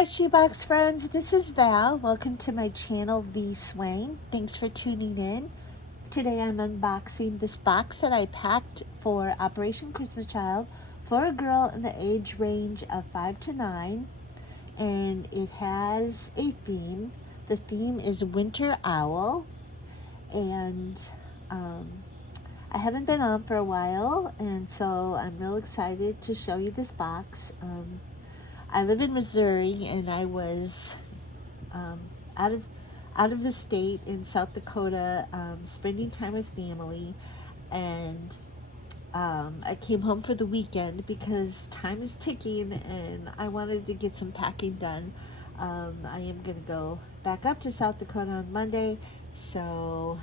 Hi Shoebox friends, this is Val. Welcome to my channel vswain. Thanks for tuning in. Today I'm unboxing this box that I packed for Operation Christmas Child for a girl in the age range of 5 to 9. And it has a theme. The theme is Winter Owl. And I haven't been on for a while, and so I'm real excited to show you this box. I live in Missouri, and I was out of the state in South Dakota, spending time with family, and I came home for the weekend because time is ticking, and I wanted to get some packing done. I am going to go back up to South Dakota on Monday, so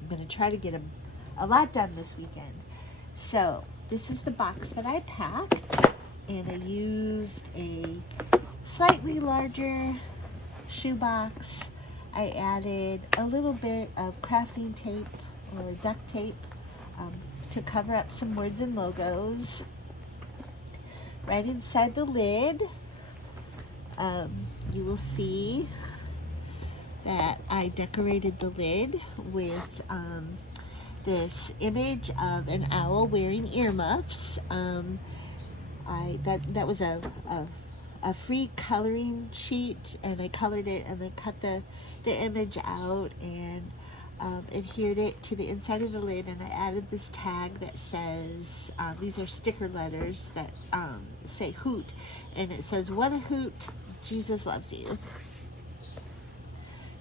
I'm going to try to get a lot done this weekend. So this is the box that I packed. And I used a slightly larger shoebox. I added a little bit of crafting tape or duct tape to cover up some words and logos. Right inside the lid, you will see that I decorated the lid with this image of an owl wearing earmuffs. That was a free coloring sheet, and I colored it and then cut the image out and adhered it to the inside of the lid, and I added this tag that says, these are sticker letters that say hoot, and it says, "What a hoot, Jesus loves you."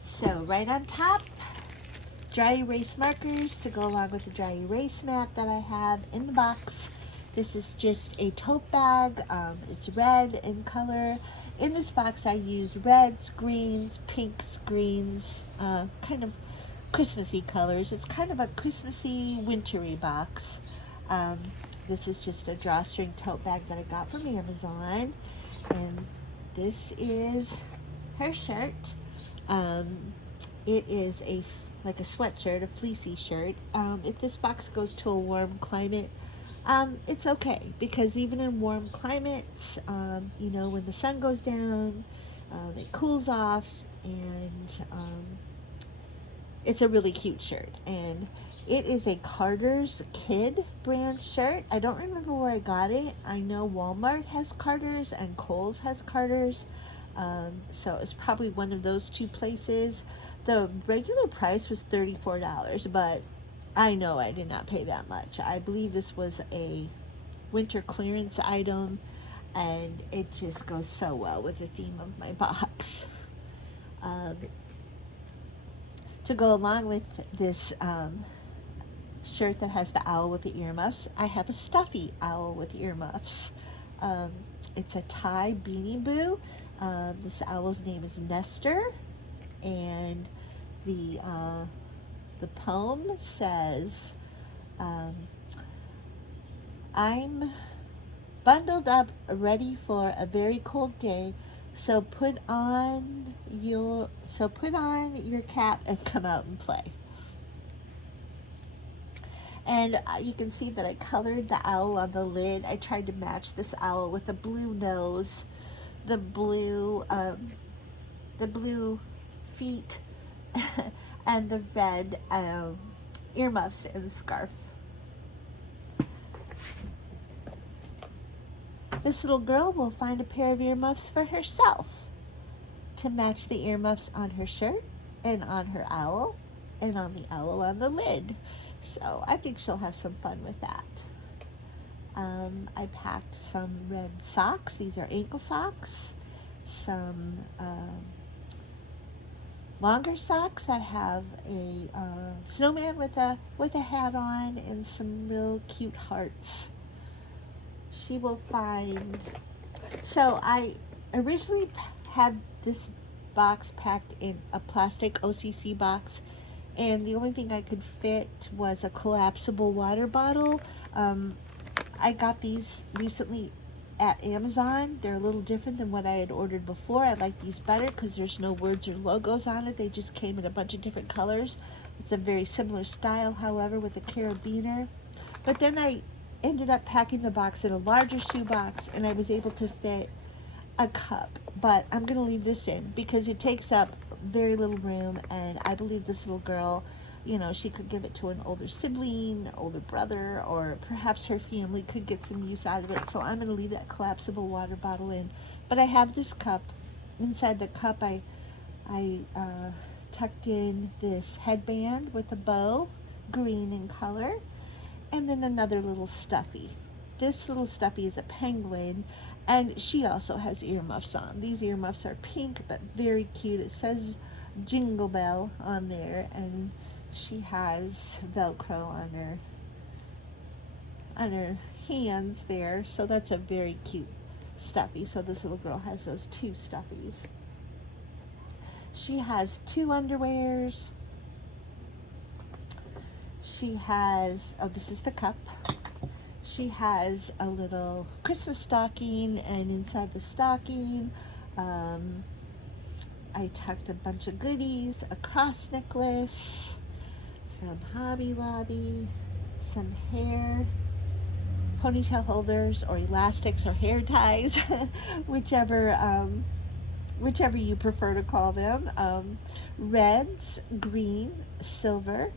So right on top, dry erase markers to go along with the dry erase mat that I have in the box. This is just a tote bag. It's red in color. In this box I used reds, greens, pinks, greens, kind of Christmassy colors. It's kind of a Christmassy, wintry box. This is just a drawstring tote bag that I got from Amazon. And this is her shirt. It is like a sweatshirt, a fleecy shirt. If this box goes to a warm climate, it's okay, because even in warm climates, you know, when the sun goes down, it cools off, and it's a really cute shirt. And it is a Carter's Kid brand shirt. I don't remember where I got it. I know Walmart has Carter's and Kohl's has Carter's, so it's probably one of those two places. The regular price was $34, but I know I did not pay that much. I believe this was a winter clearance item, and it just goes so well with the theme of my box. To go along with this shirt that has the owl with the earmuffs, I have a stuffy owl with earmuffs. It's a Thai Beanie Boo. This owl's name is Nestor, and the poem says, "I'm bundled up, ready for a very cold day. So put on your cap and come out and play." And you can see that I colored the owl on the lid. I tried to match this owl with the blue nose, the blue feet, and the red earmuffs and scarf. This little girl will find a pair of earmuffs for herself to match the earmuffs on her shirt and on her owl and on the owl on the lid. So I think she'll have some fun with that. I packed some red socks. These are ankle socks. Some longer socks that have a snowman with a hat on, and some real cute hearts. She will find. So I originally had this box packed in a plastic OCC box, and the only thing I could fit was a collapsible water bottle. I got these recently at Amazon. They're a little different than what I had ordered before. I like these better because there's no words or logos on it. They just came in a bunch of different colors. It's a very similar style, however, with a carabiner. But then I ended up packing the box in a larger shoebox, and I was able to fit a cup, but I'm going to leave this in because it takes up very little room, and I believe this little girl, you know, she could give it to an older sibling, older brother, or perhaps her family could get some use out of it. So I'm going to leave that collapsible water bottle in. But I have this cup. Inside the cup, I tucked in this headband with a bow, green in color, and then another little stuffy. This little stuffy is a penguin, and she also has earmuffs on. These earmuffs are pink, but very cute. It says Jingle Bell on there, and she has Velcro on her hands there, so that's a very cute stuffy. So this little girl has those two stuffies. She has two underwears. She has, oh, this is the cup. She has a little Christmas stocking, and inside the stocking, I tucked a bunch of goodies, a cross necklace from Hobby Lobby, some hair, ponytail holders or elastics or hair ties, whichever you prefer to call them. Reds, green, silver,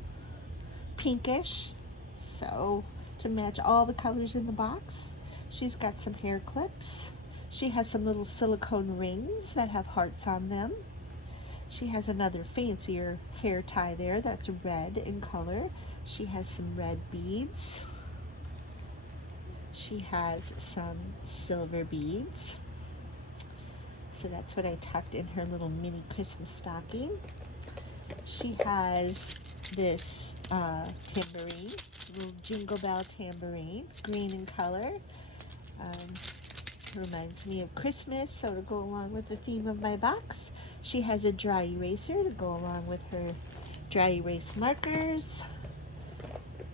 pinkish, so to match all the colors in the box. She's got some hair clips. She has some little silicone rings that have hearts on them. She has another fancier hair tie there that's red in color. She has some red beads. She has some silver beads. So that's what I tucked in her little mini Christmas stocking. She has this tambourine, little Jingle Bell tambourine, green in color. Reminds me of Christmas, so to go along with the theme of my box. She has a dry eraser to go along with her dry erase markers.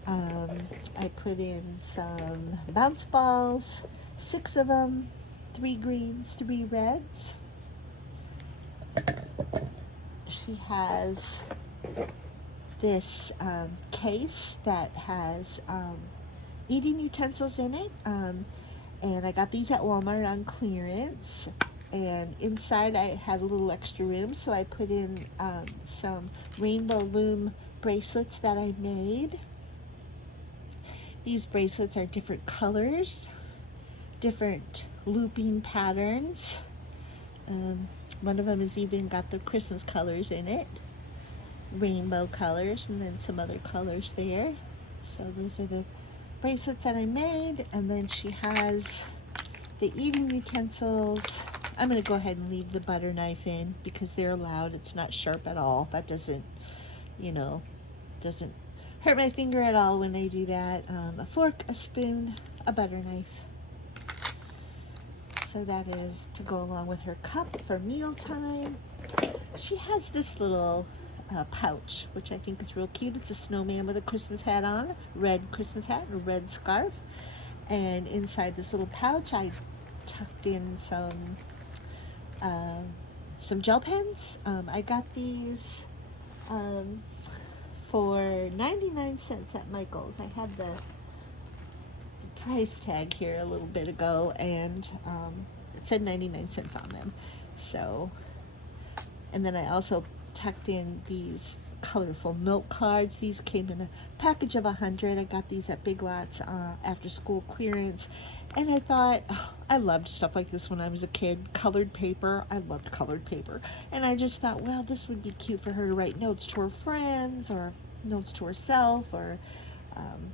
I put in some bounce balls, 6 of them, 3 greens, 3 reds. She has this case that has eating utensils in it, and I got these at Walmart on clearance, and inside I had a little extra room, so I put in some rainbow Loom bracelets that I made. These bracelets are different colors, different looping patterns. One of them has even got the Christmas colors in it, rainbow colors, and then some other colors there. So those are the bracelets that I made. And then she has the eating utensils. I'm going to go ahead and leave the butter knife in because they're allowed. It's not sharp at all. That doesn't, you know, doesn't hurt my finger at all when I do that. A fork, a spoon, a butter knife. So that is to go along with her cup for mealtime. She has this little pouch, which I think is real cute. It's a snowman with a Christmas hat on, red Christmas hat, a red scarf. And inside this little pouch, I tucked in some gel pens. I got these for 99 cents at Michael's. I had the price tag here a little bit ago, and it said 99 cents on them. So, and then I also tucked in these colorful note cards. These came in a package of 100. I got these at Big Lots after school clearance, and I thought, oh, I loved stuff like this when I was a kid. Colored paper, I loved colored paper, and I just thought, well, this would be cute for her to write notes to her friends, or notes to herself, or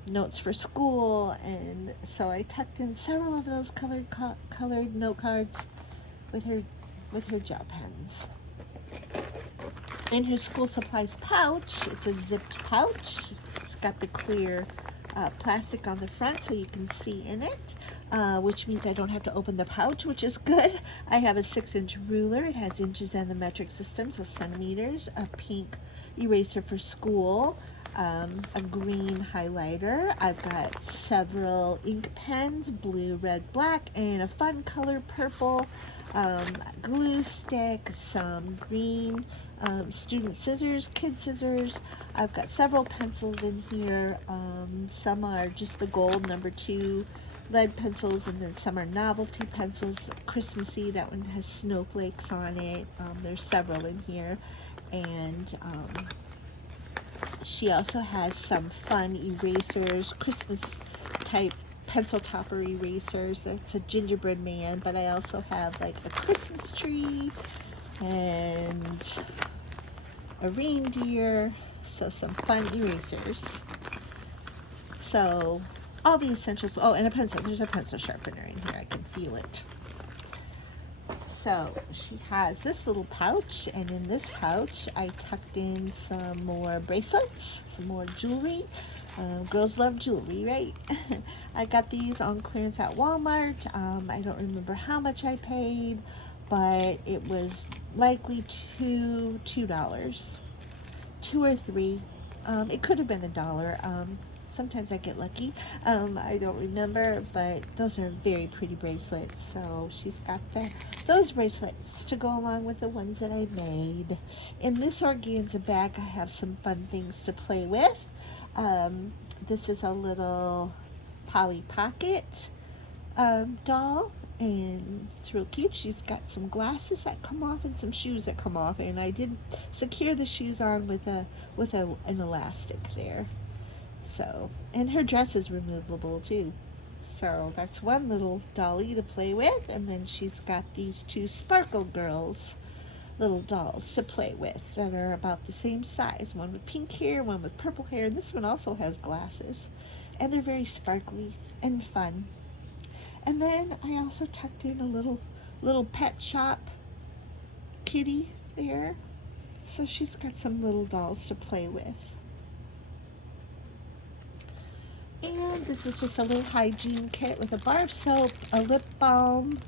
notes for school. And so I tucked in several of those colored note cards with her gel pens. In her school supplies pouch, it's a zipped pouch. It's got the clear plastic on the front so you can see in it, which means I don't have to open the pouch, which is good. I have a 6-inch ruler. It has inches and the metric system, so centimeters, a pink eraser for school, a green highlighter. I've got several ink pens, blue, red, black, and a fun color purple, glue stick, some green student scissors, kid scissors. I've got several pencils in here. Some are just the gold number 2 lead pencils, and then some are novelty pencils. Christmasy, that one has snowflakes on it. There's several in here. And she also has some fun erasers, Christmas type pencil topper erasers. It's a gingerbread man, but I also have like a Christmas tree and a reindeer, so some fun erasers. So all the essentials. Oh, and a pencil. There's a pencil sharpener in here. I can feel it. So she has this little pouch, and in this pouch I tucked in some more bracelets, some more jewelry. Girls love jewelry, right? I got these on clearance at Walmart. I don't remember how much I paid, but it was likely $2, $2 or $3. It could have been $1. Sometimes I get lucky. I don't remember, but those are very pretty bracelets. So she's got those bracelets to go along with the ones that I made. In this organza bag, I have some fun things to play with. This is a little Polly Pocket doll, and it's real cute. She's got some glasses that come off and some shoes that come off, and I did secure the shoes on with an elastic there. So, and her dress is removable too. So that's one little dolly to play with, and then she's got these two Sparkle Girls little dolls to play with that are about the same size. One with pink hair, one with purple hair, and this one also has glasses. And they're very sparkly and fun. And then I also tucked in a little pet shop kitty there. So she's got some little dolls to play with. And this is just a little hygiene kit with a bar of soap, a lip balm,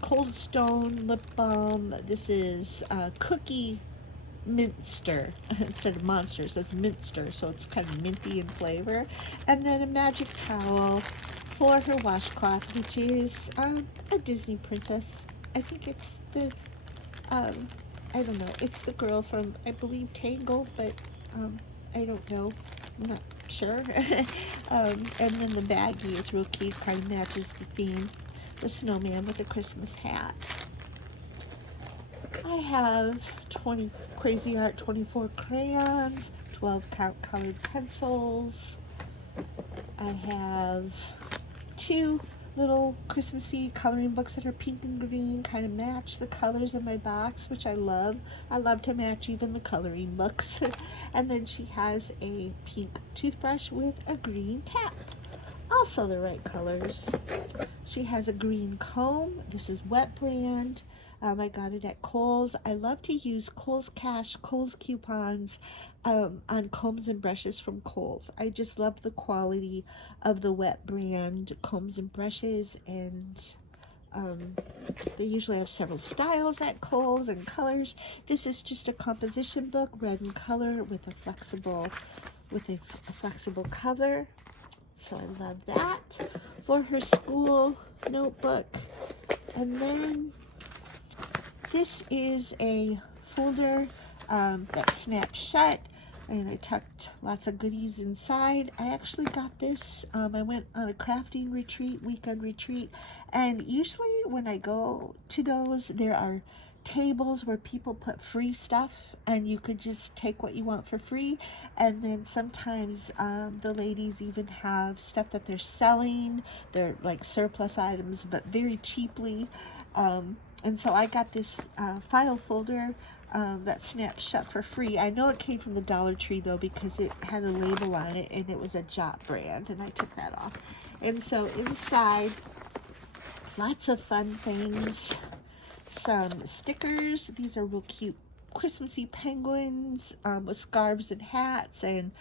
Cold Stone lip balm. This is Cookie Minster. Instead of Monster, it says Minster, so it's kind of minty in flavor. And then a magic towel for her washcloth, which is a Disney princess. I think it's the, I don't know, it's the girl from, I believe, Tangled, but I don't know. I'm not sure. And then the baggie is real cute, kind of matches the theme. The snowman with a Christmas hat. I have 20 Crazy Art 24 crayons, 12 count colored pencils. I have 2 little Christmassy coloring books that are pink and green, kind of match the colors in my box, which I love. I love to match even the coloring books. And then she has a pink toothbrush with a green cap. Also the right colors. She has a green comb. This is Wet Brand. I got it at Kohl's. I love to use Kohl's Cash, Kohl's coupons on combs and brushes from Kohl's. I just love the quality of the Wet Brand combs and brushes, and they usually have several styles at Kohl's and colors. This is just a composition book, red in color with a flexible cover. So I love that for her school notebook. And then this is a folder that snaps shut, and I tucked lots of goodies inside. I actually got this. I went on a crafting weekend retreat, and usually when I go to those, there are tables where people put free stuff, and you could just take what you want for free. And then sometimes the ladies even have stuff that they're selling. They're like surplus items, but very cheaply. And so I got this file folder that snaps shut for free. I know it came from the Dollar Tree though, because it had a label on it and it was a Jot brand, and I took that off. And so inside, lots of fun things. Some stickers. These are real cute Christmassy penguins with scarves and hats, and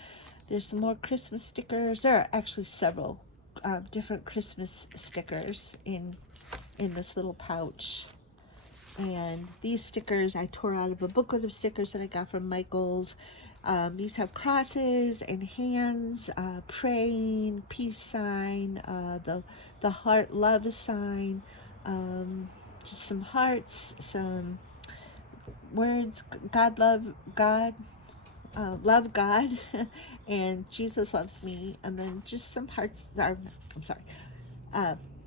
there's some more Christmas stickers. There are actually several different Christmas stickers in this little pouch. And these stickers I tore out of a booklet of stickers that I got from Michael's. These have crosses and hands, praying, peace sign, the heart love sign, just some hearts, some words, love God, and Jesus loves me, and then just some hearts, I'm sorry,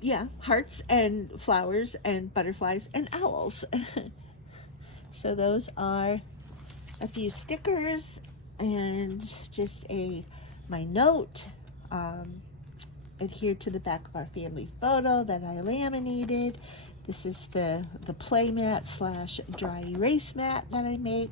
Yeah, hearts and flowers and butterflies and owls. So those are a few stickers and just my note adhered to the back of our family photo that I laminated. This is the play mat slash dry erase mat that I make.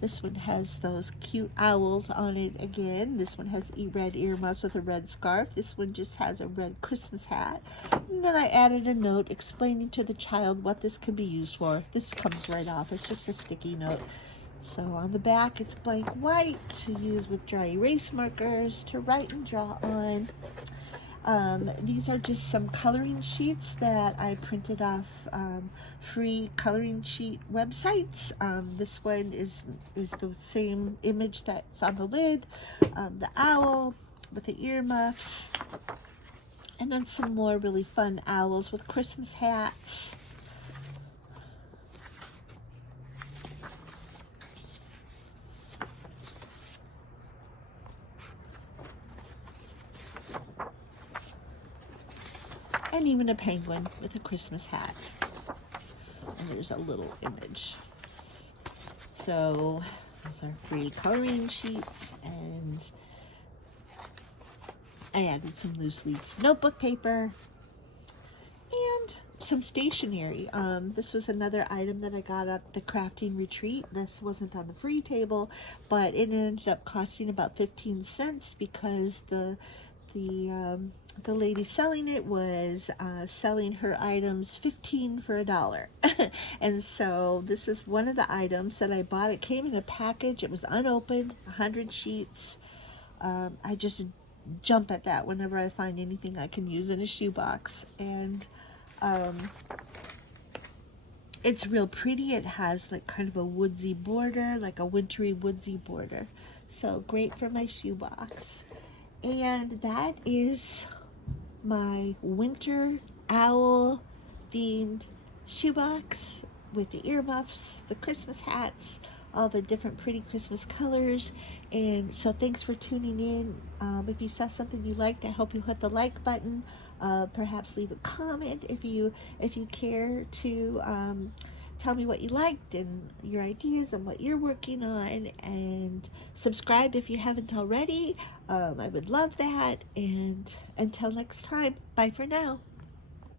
This one has those cute owls on it again. This one has red earmuffs with a red scarf. This one just has a red Christmas hat. And then I added a note explaining to the child what this could be used for. This comes right off. It's just a sticky note. So on the back, it's blank white to use with dry erase markers to write and draw on. These are just some coloring sheets that I printed off free coloring sheet websites. This one is the same image that's on the lid, the owl with the earmuffs, and then some more really fun owls with Christmas hats. And even a penguin with a Christmas hat. And there's a little image. So those are free coloring sheets, and I added some loose leaf notebook paper and some stationery. This was another item that I got at the crafting retreat. This wasn't on the free table, but it ended up costing about 15 cents because the lady selling it was selling her items 15 for $1. And so this is one of the items that I bought. It came in a package. It was unopened, 100 sheets. I just jump at that whenever I find anything I can use in a shoebox. And it's real pretty. It has like kind of a woodsy border, like a wintry woodsy border. So great for my shoebox. And that is my winter owl themed shoebox with the earmuffs, the Christmas hats, all the different pretty Christmas colors. And so thanks for tuning in. If you saw something you liked, I hope you hit the like button. Perhaps leave a comment if you care to tell me what you liked and your ideas and what you're working on, and subscribe if you haven't already. I would love that. And until next time, bye for now.